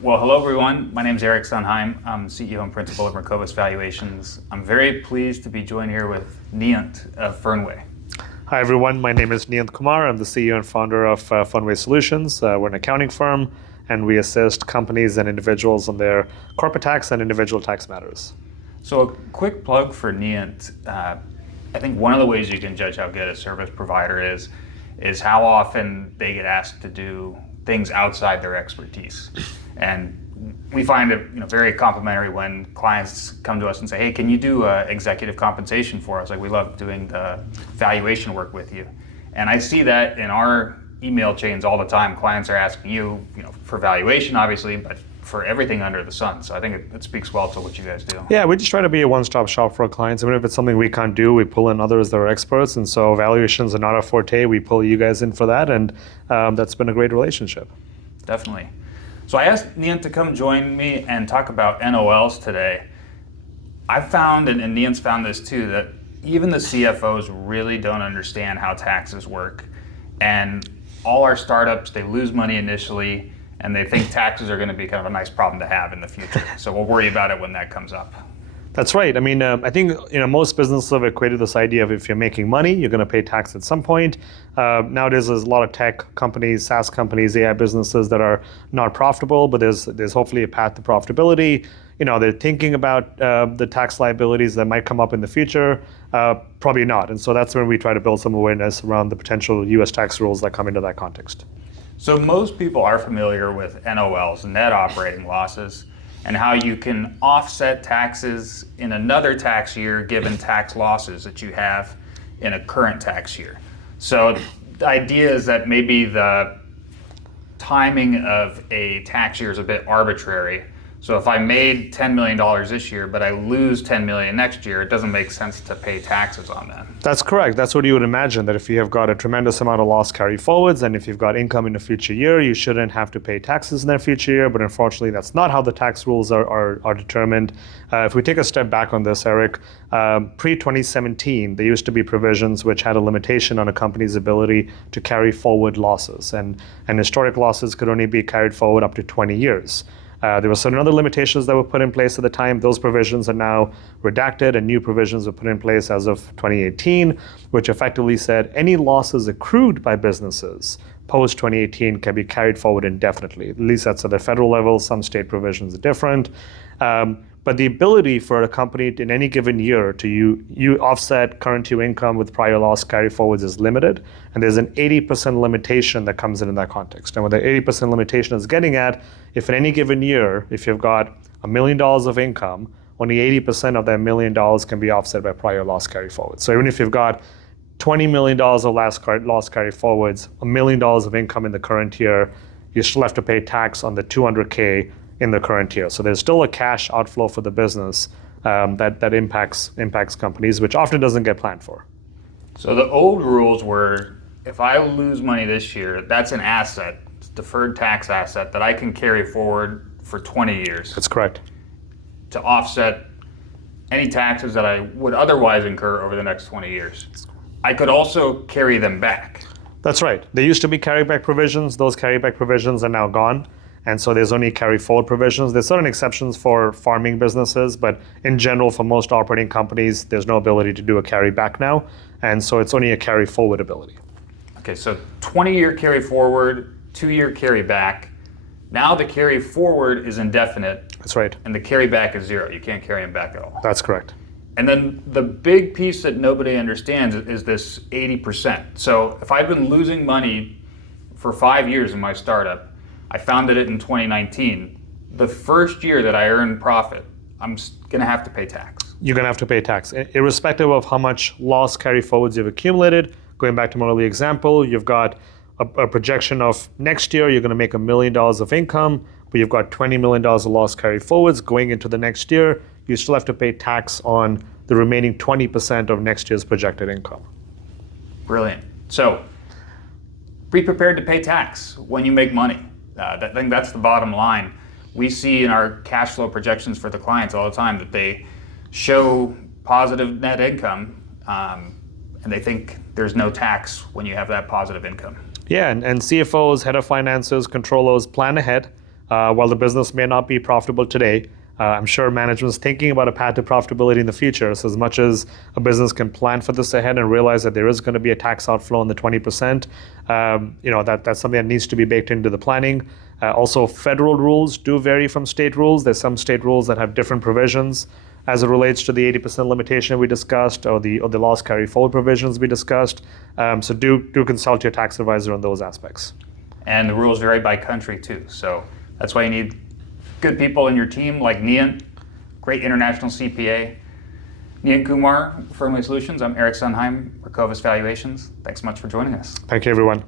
Well, hello everyone. My name is Eric Sunheim. I'm CEO and Principal of Mercobus Valuations. I'm very pleased to be joined here with Niyant of Fernway. Hi everyone, my name is Niyant Kumar. I'm the CEO and founder of Fernway Solutions. We're an accounting firm and we assist companies and individuals on their corporate tax and individual tax matters. So a quick plug for Niyant. I think one of the ways you can judge how good a service provider is how often they get asked to do things outside their expertise. And we find it very complimentary when clients come to us and say, hey, can you do executive compensation for us? Like, we love doing the valuation work with you. And I see that in our email chains all the time. Clients are asking you, for valuation, obviously, but for everything under the sun. So I think it speaks well to what you guys do. Yeah, we just try to be a one-stop shop for our clients. Even if it's something we can't do, we pull in others that are experts. And so valuations are not our forte. We pull you guys in for that. And that's been a great relationship. Definitely. So I asked Niyant to come join me and talk about NOLs today. I've found, and Niyant's found this too, that even the CFOs really don't understand how taxes work. And all our startups, they lose money initially, and they think taxes are going to be kind of a nice problem to have in the future. So we'll worry about it when that comes up. That's right. I mean, I think most businesses have equated this idea of if you're making money, you're going to pay tax at some point. Nowadays, there's a lot of tech companies, SaaS companies, AI businesses that are not profitable, but there's hopefully a path to profitability. They're thinking about the tax liabilities that might come up in the future. Probably not. And so that's when we try to build some awareness around the potential US tax rules that come into that context. So most people are familiar with NOLs, net operating losses, and how you can offset taxes in another tax year given tax losses that you have in a current tax year. So the idea is that maybe the timing of a tax year is a bit arbitrary. So if I made $10 million this year, but I lose $10 million next year, it doesn't make sense to pay taxes on that. That's correct. That's what you would imagine, that if you have got a tremendous amount of loss carry forwards, and if you've got income in a future year, you shouldn't have to pay taxes in that future year. But unfortunately, that's not how the tax rules are determined. If we take a step back on this, Eric, pre-2017, there used to be provisions which had a limitation on a company's ability to carry forward losses. And historic losses could only be carried forward up to 20 years. There were certain other limitations that were put in place at the time. Those provisions are now redacted, and new provisions were put in place as of 2018, which effectively said any losses accrued by businesses post 2018 can be carried forward indefinitely. At least that's at the federal level. Some state provisions are different. But the ability for a company in any given year to you offset current year income with prior loss carry forwards is limited. And there's an 80% limitation that comes in that context. And what the 80% limitation is getting at, if in any given year, if you've got $1 million of income, only 80% of that $1 million can be offset by prior loss carry forwards. So even if you've got $20 million of loss carry forwards, $1 million of income in the current year, you still have to pay tax on the $200K in the current year. So there's still a cash outflow for the business that impacts companies, which often doesn't get planned for. So the old rules were, if I lose money this year, that's an asset, it's a deferred tax asset that I can carry forward for 20 years. That's correct. To offset any taxes that I would otherwise incur over the next 20 years. I could also carry them back. That's right. There used to be carryback provisions. Those carryback provisions are now gone. And so there's only carry forward provisions. There's certain exceptions for farming businesses, but in general, for most operating companies, there's no ability to do a carry back now. And so it's only a carry forward ability. Okay, so 20-year carry forward, 2-year carry back. Now the carry forward is indefinite. That's right. And the carry back is 0. You can't carry them back at all. That's correct. And then the big piece that nobody understands is this 80%. So if I've been losing money for 5 years in my startup, I founded it in 2019. The first year that I earned profit, I'm going to have to pay tax. You're going to have to pay tax, irrespective of how much loss carry forwards you've accumulated. Going back to my earlier example, you've got a projection of next year, you're going to make $1 million of income, but you've got $20 million of loss carry forwards going into the next year. You still have to pay tax on the remaining 20% of next year's projected income. Brilliant. So be prepared to pay tax when you make money. I think that's the bottom line. We see in our cash flow projections for the clients all the time that they show positive net income, and they think there's no tax when you have that positive income. Yeah, and CFOs, head of finances, controllers plan ahead. While the business may not be profitable today, I'm sure management's thinking about a path to profitability in the future. So as much as a business can plan for this ahead and realize that there is going to be a tax outflow in the 20%, that's something that needs to be baked into the planning. Also, federal rules do vary from state rules. There's some state rules that have different provisions as it relates to the 80% limitation we discussed, or the loss carry forward provisions we discussed. So do consult your tax advisor on those aspects. And the rules vary by country too. So that's why you need good people in your team like Niyant, great international CPA. Niyant Kumar, Firmway Solutions. I'm Eric Sunheim, Rekovas Valuations. Thanks so much for joining us. Thank you, everyone.